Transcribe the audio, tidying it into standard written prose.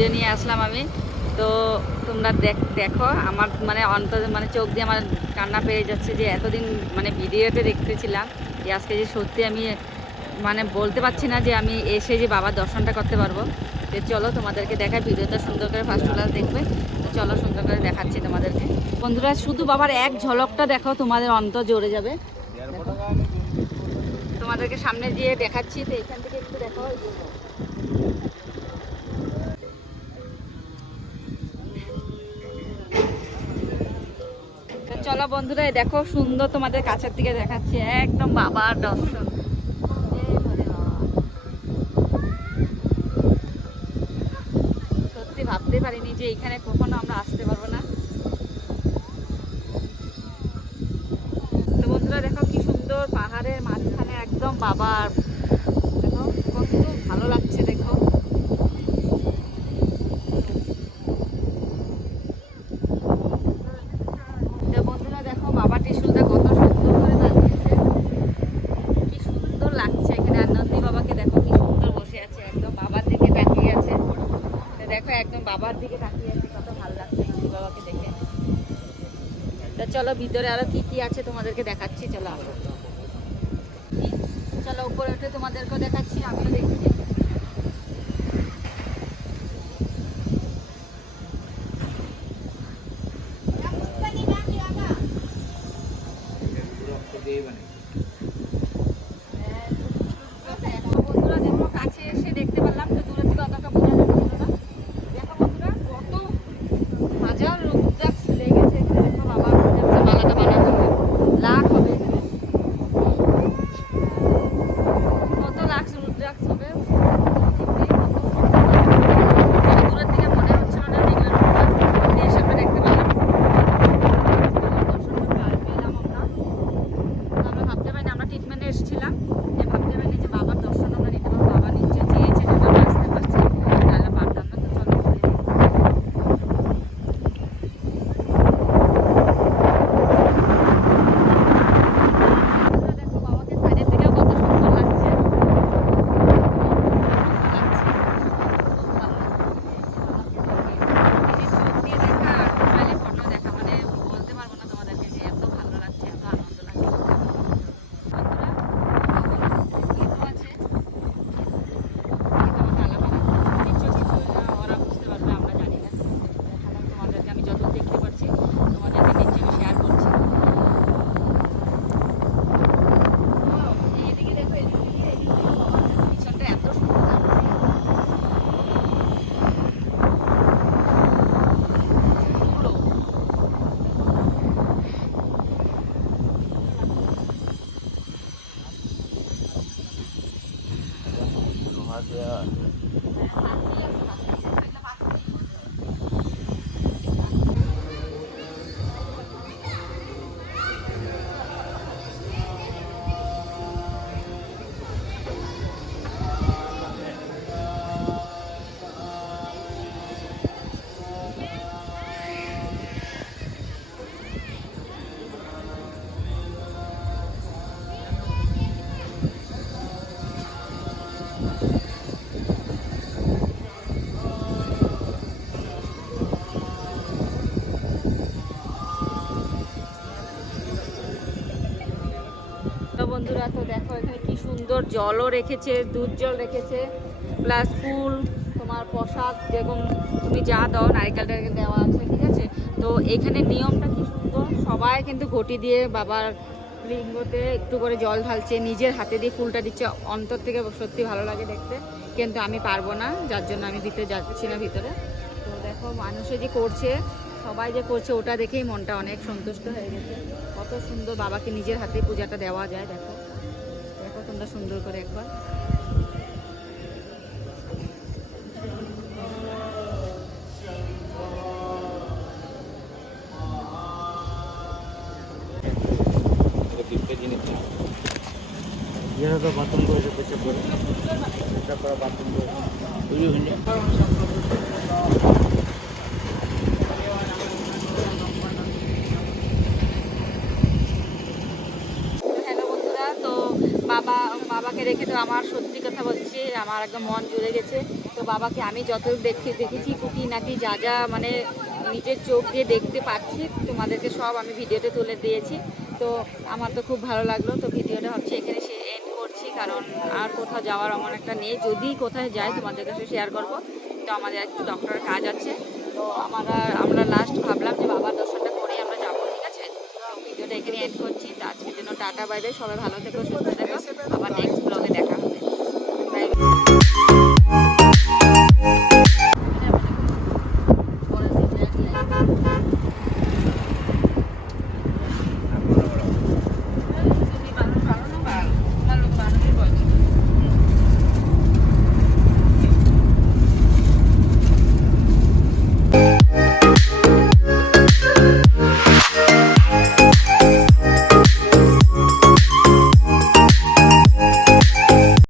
Video নিয়ে আসলাম আমি। তো তোমরা দেখো আমার মানে অন্তর মানে চোখ দিয়ে আমার কান্না পেয়ে যাচ্ছে যে এতদিন মানে ভিডিওতে দেখতেছিলাম যে আজকে যে সত্যি আমি মানে বলতে পারছি না যে আমি এসে যে বাবার দর্শনটা করতে পারবো। তো চলো তোমাদেরকে দেখাই, ভিডিওটা সুন্দর করে ফার্স্ট ক্লাস দেখবে। তো চলো সুন্দর করে দেখাচ্ছি তোমাদেরকে। বন্ধুরা শুধু বাবার এক ঝলকটা দেখো, তোমাদের অন্তর জুড়ে যাবে। দেখো তোমাদেরকে সামনে দিয়ে দেখাচ্ছি, তো এখান থেকে একটু দেখো। চলো বন্ধুরা দেখো সুন্দর তোমাদের কাছের দিকে দেখাচ্ছি একদম বাবার দর্শন। সত্যি ভাবতে পারিনি যে এখানে কখনো আমরা আসতে পারবো না। তো বন্ধুরা দেখো কি সুন্দর পাহাড়ের মাঝখানে একদম বাবার, দেখো কত ভালো লাগছে দেখো। বন্ধুরা দেখো বাবা ত্রিশূলটা কত সুন্দর করে বানিয়েছে, কি সুন্দর লাগছে এখানে। আর নন্দী বাবাকে দেখো কি সুন্দর বসে আছে, একদম বাবার দিকে তাকিয়ে আছে। দেখো একদম বাবার দিকে তাকিয়ে আছে, কত ভালো লাগছে নন্দী বাবাকে দেখে। তো চলো ভিতরে আরো কি কি আছে তোমাদেরকে দেখাচ্ছি। চলো চলো উপরে উঠে তোমাদেরকেও দেখাচ্ছি, আমিও দেখছি। বন্ধুরা দেখো কাছে এসে দেখতে পারলাম, তো দূরে থেকে অতটা বোঝা যাচ্ছিল না। দেখো বন্ধুরা কত হাজার রুদ্রাক্ষ লেগেছে এখানে। দেখো বাবা মালাটা বানানো লাখ হবে এখানে, কত লাখ রুদ্রাক্ষ হবে। দূরের থেকে মনে হচ্ছিল না যেগুলো রুদ্রাক্ষ, এসে আমরা দেখতে পেলাম, দর্শন পেলাম আমরা। আমরা ভাবতে পারিনি, আমরা ট্রিটমেন্টে এসেছিলাম, যে ভাবতে পারিনি যে বাবার দর্শন আমরা নিতে পারবো। বাবা নিশ্চয় চেয়েছে যে আমরা আসতে পারছি, তাহলে পারতাম না। তো চলো দেখো বাবাকে সাইডের দিকেও কত সুন্দর লাগছে, বলতে পারবো না তোমাদেরকে যে এত ভালো লাগছে, এত আনন্দ লাগছে। ওরা বুঝতে পারবে, আমরা জানি না। দেখালাম তোমাদেরকে, আমি যত দেখতে পাচ্ছি তোমাদেরকে নিশ্চয়ই আমি শেয়ার করছি। এদিকে দেখো, এদিকে পিছনটা এত সুন্দর লাগছে। বন্ধুরা তো দেখো এখানে কি সুন্দর জলও রেখেছে, দুধ জল রেখেছে, প্লাস ফুল, তোমার প্রসাদ যেরকম তুমি যা দাও নারকেল টারকেল দেওয়া আছে, ঠিক আছে। তো এখানে নিয়মটা কি সুন্দর, সবাই কিন্তু ঘটি দিয়ে বাবার লিঙ্গতে একটু করে জল ঢালছে, নিজের হাতে দিয়ে ফুলটা দিচ্ছে। অন্তর থেকে সত্যি ভালো লাগে দেখতে, কিন্তু আমি পারবো না, যার জন্য আমি ভিতরে যাচ্ছি না ভিতরে। তো দেখো মানুষে যে করছে, সবাই যে করছে ওটা দেখেই মনটা অনেক সন্তুষ্ট হয়ে গেছে। কত সুন্দর বাবাকে নিজের হাতে পূজাটা দেওয়া যায়। দেখো দেখো তোমরা সুন্দর করে একবার। বাথরুম করেছে, পেছাব করে পেছাব করা বাথরুম করে বাবাকে রেখে তো আমার সত্যি কথা বলছি আমার একদম মন জুড়ে গেছে। তো বাবাকে আমি যত দেখেছি কুকি নাকি যা যা মানে নিজের চোখ দিয়ে দেখতে পাচ্ছি তোমাদেরকে সব আমি ভিডিওতে তুলে দিয়েছি। তো আমার তো খুব ভালো লাগলো। তো ভিডিওটা হচ্ছে এখানে এন্ড করছি, কারণ আর কোথাও যাওয়ার এমন একটা নেই। যদি কোথায় যাই তোমাদের কাছে শেয়ার করব। তো আমাদের একটু ডক্টরের কাজ আছে, তো আমরা লাস্ট ভাবলাম যে বাবার দর্শনটা করে আমরা যাবো, ঠিক আছে। তো ভিডিওটা এখানে এন্ড করছি। তো আজকের জন্য টাটা, বাই বাই, সবাই ভালো থেকো, সুস্থ থেকো, আবার নেক্সট ব্লগে দেখা হবে।